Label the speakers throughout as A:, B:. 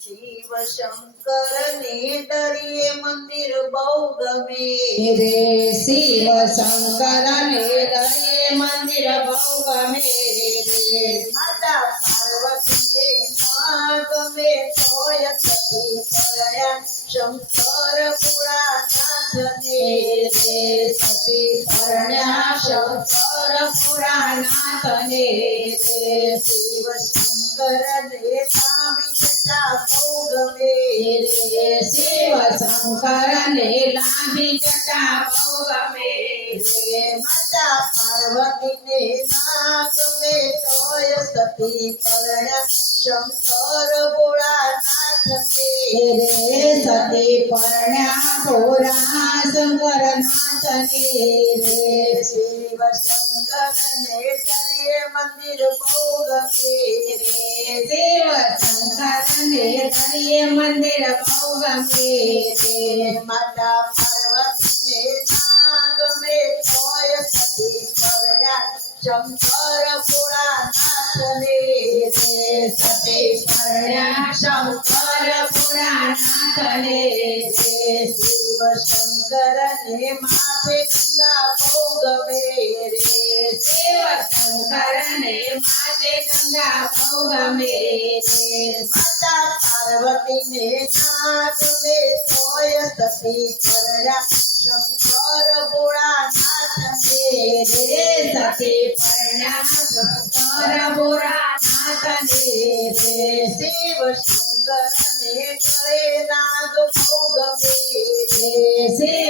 A: શિવ શંકર ને દરિયે મંદિર બહુ ગમે
B: રે શિવ શંકર ને દરિયે મંદિર બહુ ગમે રે
A: માતા પાર્વતી ગમે તોય સતી શંકર પુરાનાથ ને शंकर સતી પરણ્યા શંકર પુરાનાથ ને રે શિવ શંકર ને તાવી જટા બહુ ગમે રે શિવ શંકર ને લાંબી જટા બહુ ગમે રે માતા પાર્વતીને ના ગમે તોય સતી પરણ્યા શંકર ભોળાનાથ ને રે સતી પરણ્યા પુરા શંકર નાથ ને રે શિવ શંકર ને દરિયે શંકર ભોળાનાથ ને રે સતી પરણ્યા, શંકર પુરાનાથ ને શિવ શંકર ને માથે ગંગા દેવ શંકર ને માતે ગંગા બહુ ગમે રે માતા પાર્વતીને ના ગમે તોય સતી પરણ્યા શંકર ભોળાનાથ ને રે સતી પરણ્યા શંકર પુરાનાથ ને રે. શિવ શંકર ને ગળે નાગ બહુ ગમે રે શિવ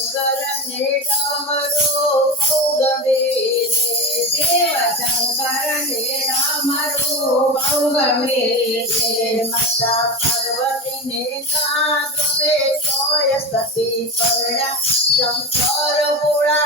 A: બહુ ગમે રે માતા પાર્વતીને ના ગમે તોય સતી પરણ્યા શંકર ને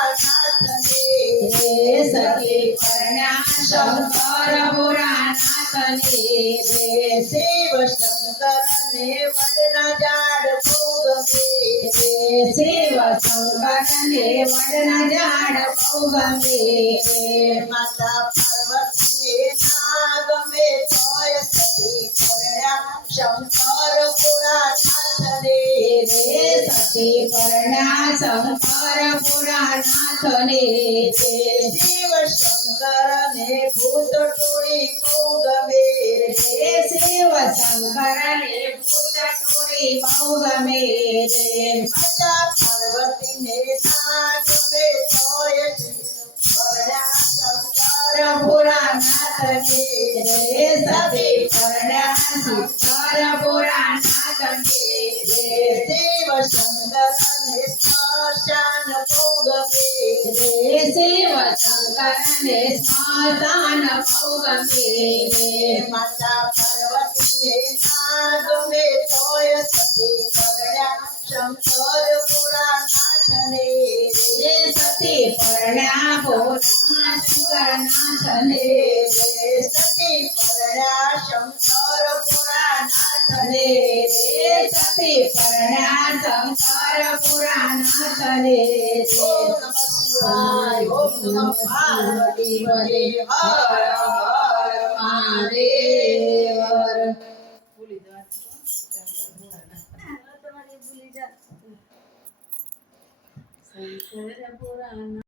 A: રે સતી પરણ્યા શંકર પુરાનાથ ને રે શિવ શંકર ને વડના ઝાડ બહુ ગમે રે શિવ શંકર ને વડના ઝાડ બહુ ગમે રે માતા પાર્વતીને ના ગમે તોય સતી પરણ્યા શંકર પુરાનાથ ને રે શિવ શંકર ને ભૂત ટોળી બહુ ગમે રે શિવ શંકર ને ભૂત ટોળી બહુ ગમે રે માતા પાર્વતીને ના ગમે તોય પરણ્યા શંકર પુરાનાથ ને રે શિવ શંકર ને સ્મશાન બહુ રે શિવ શંકર ને સ્મશાન બહુ રે માતા પાર્વતીને ના ગમે તોય સતી શંકર. સતી પરણ્યા પોતા શંકરનાથ ને સતી પરણ્યા શંકર રે સતી પરણ્યા શંકર પુરાનાથ ને ઓમ નમઃ પાર્વતી પતે હર હર મહાદેવ ભૂલી જવા શંકર પુરાણ Sí, ese.